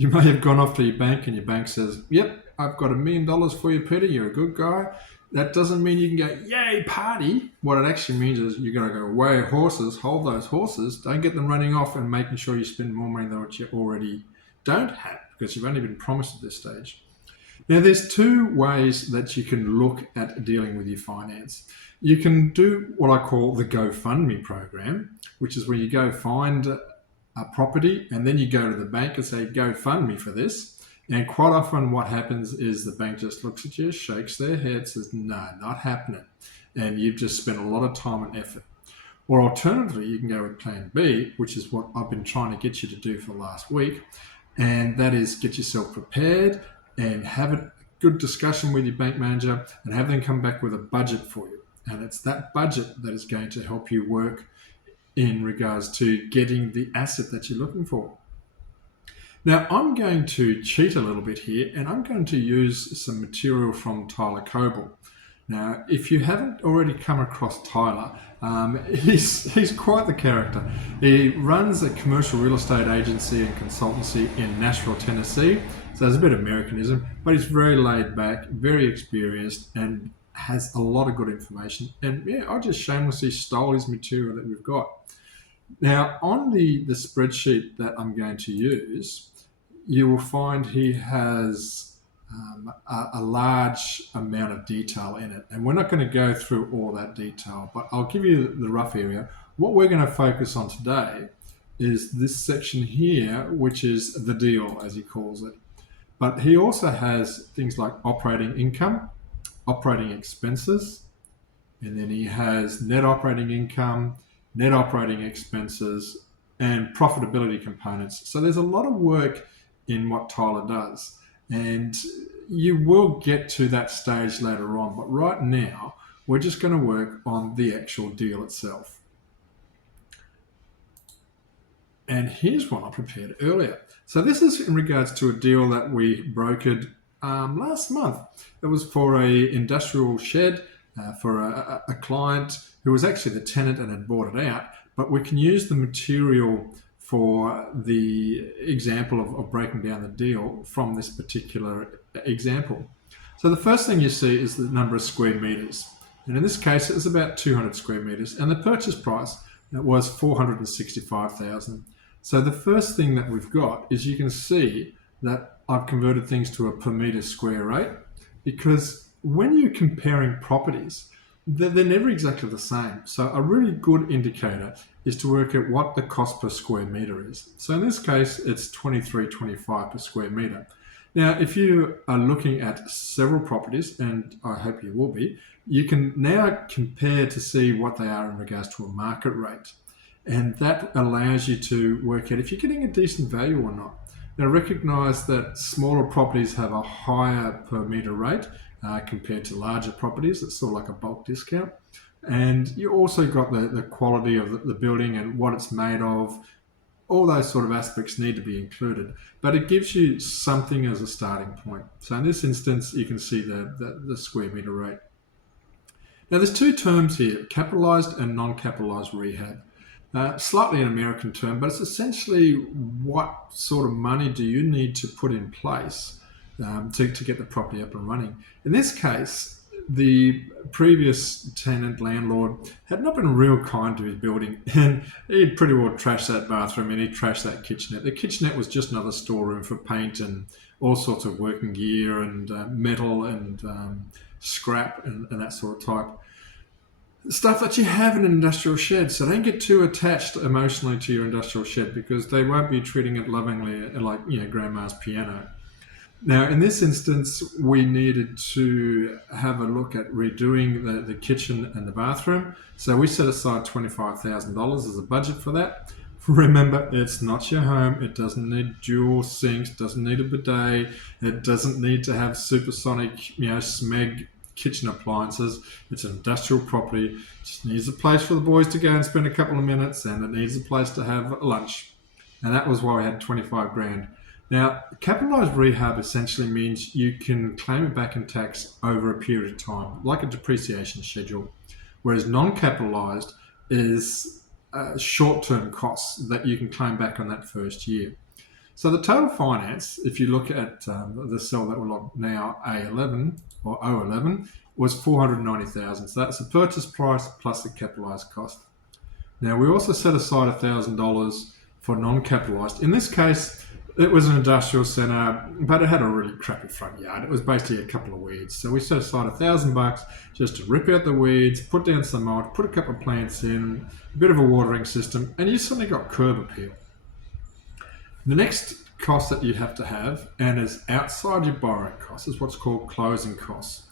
You may have gone off to your bank and your bank says, yep, I've got $1 million for you, Peter. You're a good guy. That doesn't mean you can go, yay, party. What it actually means is you're going to go, weigh horses, hold those horses, don't get them running off and making sure you spend more money than what you already don't have because you've only been promised at this stage. Now, there's two ways that you can look at dealing with your finance. You can do what I call the GoFundMe program, which is where you go find a property and then you go to the bank and say, go fund me for this. And quite often what happens is the bank just looks at you, shakes their head, says, no, not happening. And you've just spent a lot of time and effort. Or alternatively, you can go with plan B, which is what I've been trying to get you to do for the last week. And that is get yourself prepared and have a good discussion with your bank manager and have them come back with a budget for you. And it's that budget that is going to help you work in regards to getting the asset that you're looking for. Now, I'm going to cheat a little bit here and I'm going to use some material from Tyler Coble. Now, if you haven't already come across Tyler, he's quite the character. He runs a commercial real estate agency and consultancy in Nashville, Tennessee. So there's a bit of Americanism, but he's very laid back, very experienced, and has a lot of good information. And yeah, I just shamelessly stole his material that we've got. Now, on the spreadsheet that I'm going to use, you will find he has a large amount of detail in it. And we're not going to go through all that detail, but I'll give you the rough area. What we're going to focus on today is this section here, which is the deal, as he calls it. But he also has things like operating income, operating expenses, and then he has net operating income, net operating expenses, and profitability components. So there's a lot of work in what Tyler does. And you will get to that stage later on. But right now, we're just going to work on the actual deal itself. And here's one I prepared earlier. So this is in regards to a deal that we brokered last month. It was for a industrial shed for a client who was actually the tenant and had bought it out. But we can use the material for the example of breaking down the deal from this particular example. So the first thing you see is the number of square meters. And in this case, it was about 200 square meters. And the purchase price was $465,000. So the first thing that we've got is you can see that I've converted things to a per meter square rate, because when you're comparing properties, they're never exactly the same. So a really good indicator is to work out what the cost per square meter is. So in this case, it's $23.25 per square meter. Now, if you are looking at several properties, and I hope you will be, you can now compare to see what they are in regards to a market rate. And that allows you to work out if you're getting a decent value or not. Now, recognize that smaller properties have a higher per meter rate compared to larger properties. It's sort of like a bulk discount. And you also got the quality of the building and what it's made of. All those sort of aspects need to be included, but it gives you something as a starting point. So in this instance, you can see the square meter rate. Now there's two terms here, capitalized and non-capitalized rehab. Slightly an American term, but it's essentially what sort of money do you need to put in place to get the property up and running. In this case, the previous tenant landlord had not been real kind to his building, and he'd pretty well trashed that bathroom and he'd trashed that kitchenette. The kitchenette was just another storeroom for paint and all sorts of working gear and metal and scrap and that sort of type. Stuff that you have in an industrial shed. So don't get too attached emotionally to your industrial shed, because they won't be treating it lovingly like, grandma's piano. Now, in this instance, we needed to have a look at redoing the kitchen and the bathroom. So we set aside $25,000 as a budget for that. Remember, it's not your home. It doesn't need dual sinks, doesn't need a bidet. It doesn't need to have supersonic, smeg kitchen appliances. It's an industrial property. It just needs a place for the boys to go and spend a couple of minutes, and it needs a place to have lunch. And that was why we had 25 grand. Now, capitalized rehab essentially means you can claim it back in tax over a period of time, like a depreciation schedule, whereas non-capitalized is short-term costs that you can claim back on that first year. So the total finance, if you look at the cell that we're on now, A11 or O11, was 490,000. So that's the purchase price plus the capitalised cost. Now we also set aside $1,000 for non-capitalised. In this case, it was an industrial centre, but it had a really crappy front yard. It was basically a couple of weeds. So we set aside $1,000 just to rip out the weeds, put down some mulch, put a couple of plants in, a bit of a watering system, and you suddenly got curb appeal. The next cost that you have to have, and is outside your borrowing costs, is what's called closing costs.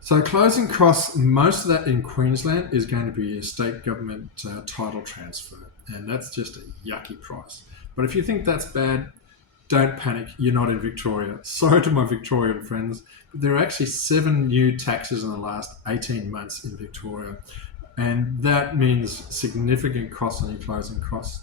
So closing costs, most of that in Queensland is going to be a state government title transfer, and that's just a yucky price. But if you think that's bad, don't panic, you're not in Victoria. Sorry to my Victorian friends, but there are actually 7 new taxes in the last 18 months in Victoria, and that means significant costs on your closing costs.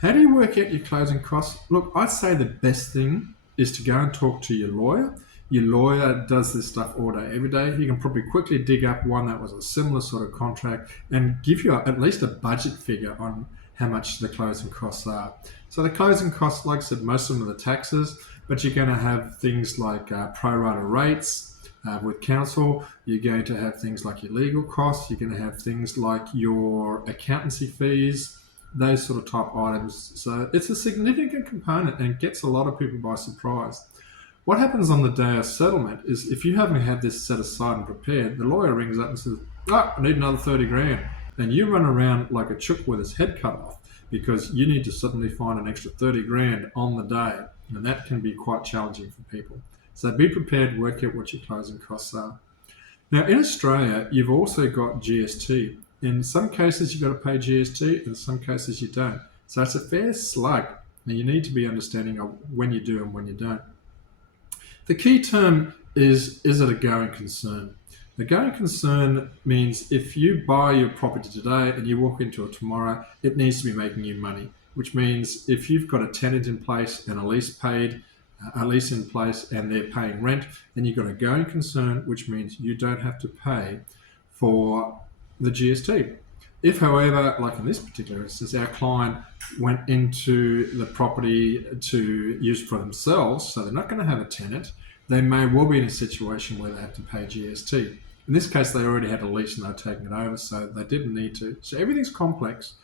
How do you work out your closing costs? Look, I'd say the best thing is to go and talk to your lawyer. Your lawyer does this stuff all day, every day. You can probably quickly dig up one that was a similar sort of contract and give you at least a budget figure on how much the closing costs are. So the closing costs, like I said, most of them are the taxes, but you're going to have things like pro rata rates with council. You're going to have things like your legal costs. You're going to have things like your accountancy fees, those sort of type items. So it's a significant component and gets a lot of people by surprise. What happens on the day of settlement is if you haven't had this set aside and prepared, the lawyer rings up and says, I need another 30 grand. And you run around like a chook with his head cut off because you need to suddenly find an extra 30 grand on the day. And that can be quite challenging for people. So be prepared, work out what your closing costs are. Now in Australia, you've also got GST. In some cases, you've got to pay GST, in some cases you don't. So it's a fair slug. And you need to be understanding of when you do and when you don't. The key term is it a going concern? The going concern means if you buy your property today and you walk into it tomorrow, it needs to be making you money, which means if you've got a tenant in place and a lease in place and they're paying rent, then you've got a going concern, which means you don't have to pay for the GST. If, however, like in this particular instance, our client went into the property to use for themselves, so they're not going to have a tenant, they may well be in a situation where they have to pay GST. In this case, they already had a lease and they're taking it over, so they didn't need to. So everything's complex,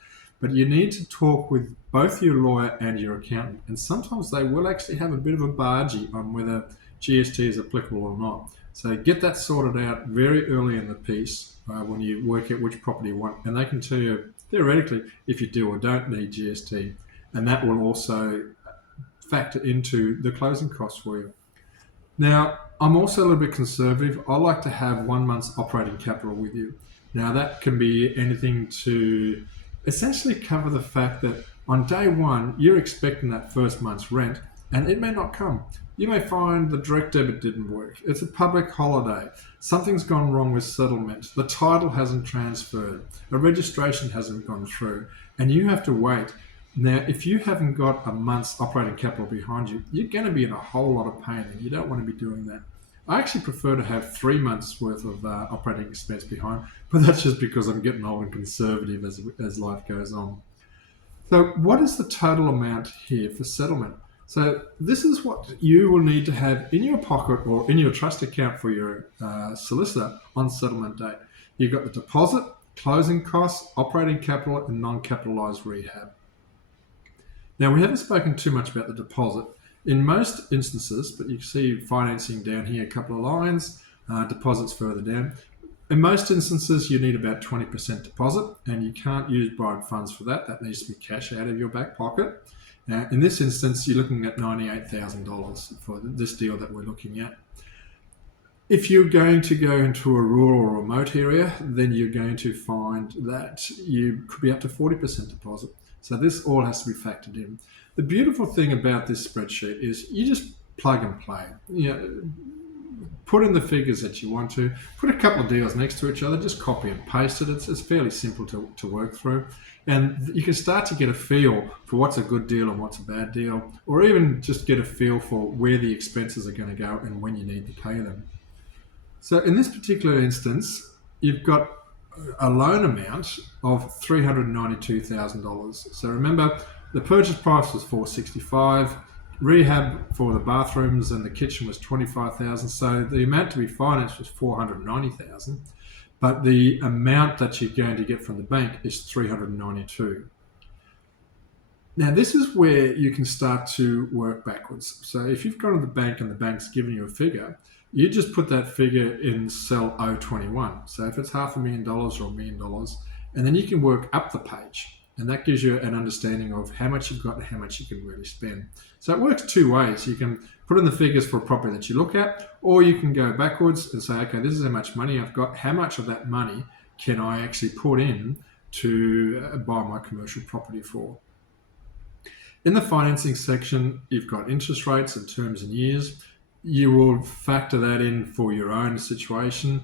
but you need to talk with both your lawyer and your accountant. And sometimes they will actually have a bit of a bargee on whether GST is applicable or not. So get that sorted out very early in the piece when you work out which property you want. And they can tell you, theoretically, if you do or don't need GST. And that will also factor into the closing costs for you. Now, I'm also a little bit conservative. I like to have 1 month's operating capital with you. Now, that can be anything to essentially cover the fact that on day one, you're expecting that first month's rent, and it may not come. You may find the direct debit didn't work. It's a public holiday. Something's gone wrong with settlement. The title hasn't transferred. A registration hasn't gone through, and you have to wait. Now, if you haven't got a month's operating capital behind you, you're going to be in a whole lot of pain, and you don't want to be doing that. I actually prefer to have 3 months worth of operating expense behind, but that's just because I'm getting old and conservative as life goes on. So what is the total amount here for settlement? So this is what you will need to have in your pocket or in your trust account for your solicitor on settlement date. You've got the deposit, closing costs, operating capital, and non-capitalised rehab. Now, we haven't spoken too much about the deposit. In most instances, but you can see financing down here, a couple of lines, deposits further down. In most instances, you need about 20% deposit, and you can't use borrowed funds for that. That needs to be cash out of your back pocket. In this instance, you're looking at $98,000 for this deal that we're looking at. If you're going to go into a rural or remote area, then you're going to find that you could be up to 40% deposit. So this all has to be factored in. The beautiful thing about this spreadsheet is you just plug and play. Put in the figures that you want to, put a couple of deals next to each other, just copy and paste it. It's fairly simple to work through. And you can start to get a feel for what's a good deal and what's a bad deal, or even just get a feel for where the expenses are going to go and when you need to pay them. So in this particular instance, you've got a loan amount of $392,000. So remember, The purchase price was $465. Rehab for the bathrooms and the kitchen was $25,000. So the amount to be financed was $490,000, but the amount that you're going to get from the bank is $392,000. Now, this is where you can start to work backwards. So if you've gone to the bank and the bank's given you a figure, you just put that figure in cell O21. So if it's $500,000 or $1 million, and then you can work up the page. And that gives you an understanding of how much you've got and how much you can really spend. So it works two ways. You can put in the figures for a property that you look at, or you can go backwards and say, okay, this is how much money I've got. How much of that money can I actually put in to buy my commercial property for? In the financing section, you've got interest rates and terms and years. You will factor that in for your own situation.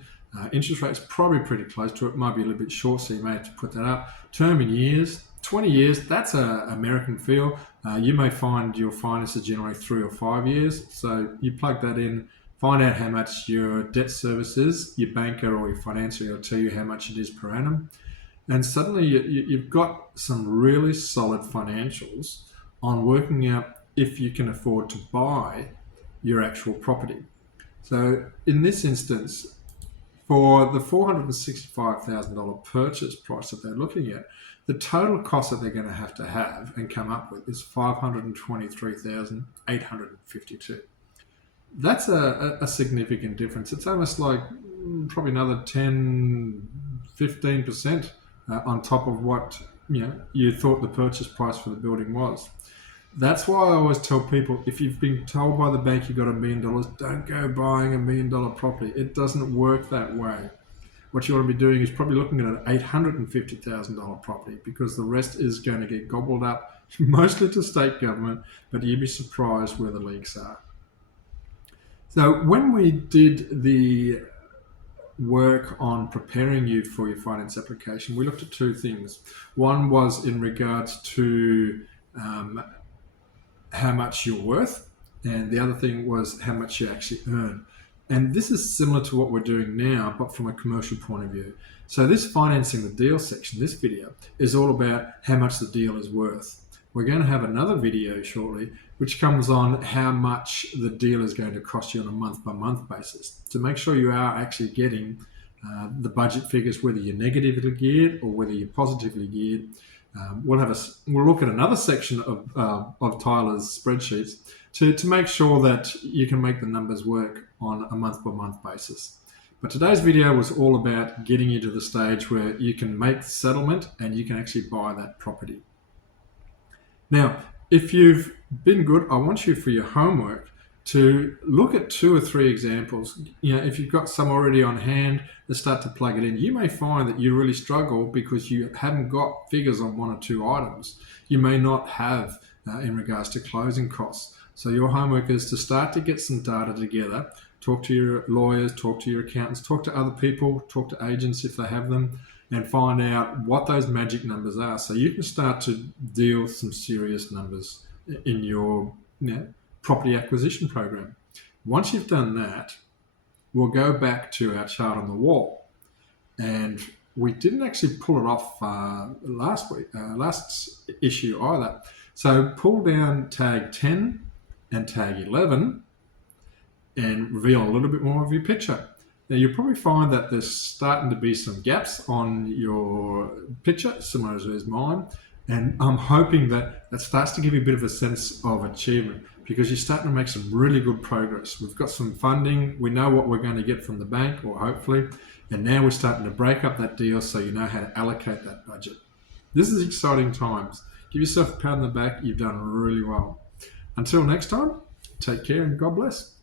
Interest rate's probably pretty close to it. Might be a little bit short, so you may have to put that up. Term in years, 20 years, that's an American feel. You may find your finance is generally 3 or 5 years. So you plug that in, find out how much your debt service is. Your banker or your financier will tell you how much it is per annum. And suddenly you've got some really solid financials on working out if you can afford to buy your actual property. So in this instance, for the $465,000 purchase price that they're looking at, the total cost that they're going to have and come up with is $523,852. That's a significant difference. It's almost like probably another 10-15% on top of what you thought the purchase price for the building was. That's why I always tell people, if you've been told by the bank you've got $1 million, don't go buying $1 million property. It doesn't work that way. What you want to be doing is probably looking at an $850,000 property, because the rest is going to get gobbled up, mostly to state government, but you'd be surprised where the leaks are. So when we did the work on preparing you for your finance application, we looked at two things. One was in regards to how much you're worth, and the other thing was how much you actually earn. And this is similar to what we're doing now, but from a commercial point of view. So this financing the deal section, this video, is all about how much the deal is worth. We're going to have another video shortly, which comes on how much the deal is going to cost you on a month-by-month basis, to make sure you are actually getting the budget figures, whether you're negatively geared or whether you're positively geared. We'll look at another section of Tyler's spreadsheets to make sure that you can make the numbers work on a month-by-month basis. But today's video was all about getting you to the stage where you can make the settlement and you can actually buy that property. Now, if you've been good, I want you, for your homework, to look at 2 or 3 examples. If you've got some already on hand, let's start to plug it in. You may find that you really struggle because you haven't got figures on 1 or 2 items. You may not have in regards to closing costs. So your homework is to start to get some data together. Talk to your lawyers, talk to your accountants, talk to other people, talk to agents if they have them, and find out what those magic numbers are, so you can start to deal some serious numbers in your property acquisition program. Once you've done that, we'll go back to our chart on the wall. And we didn't actually pull it off last issue either. So pull down tag 10 and tag 11 and reveal a little bit more of your picture. Now, you'll probably find that there's starting to be some gaps on your picture, similar as mine, and I'm hoping that starts to give you a bit of a sense of achievement, because you're starting to make some really good progress. We've got some funding, we know what we're going to get from the bank, or hopefully, and now we're starting to break up that deal so you know how to allocate that budget. This is exciting times. Give yourself a pat on the back, you've done really well. Until next time, take care and God bless.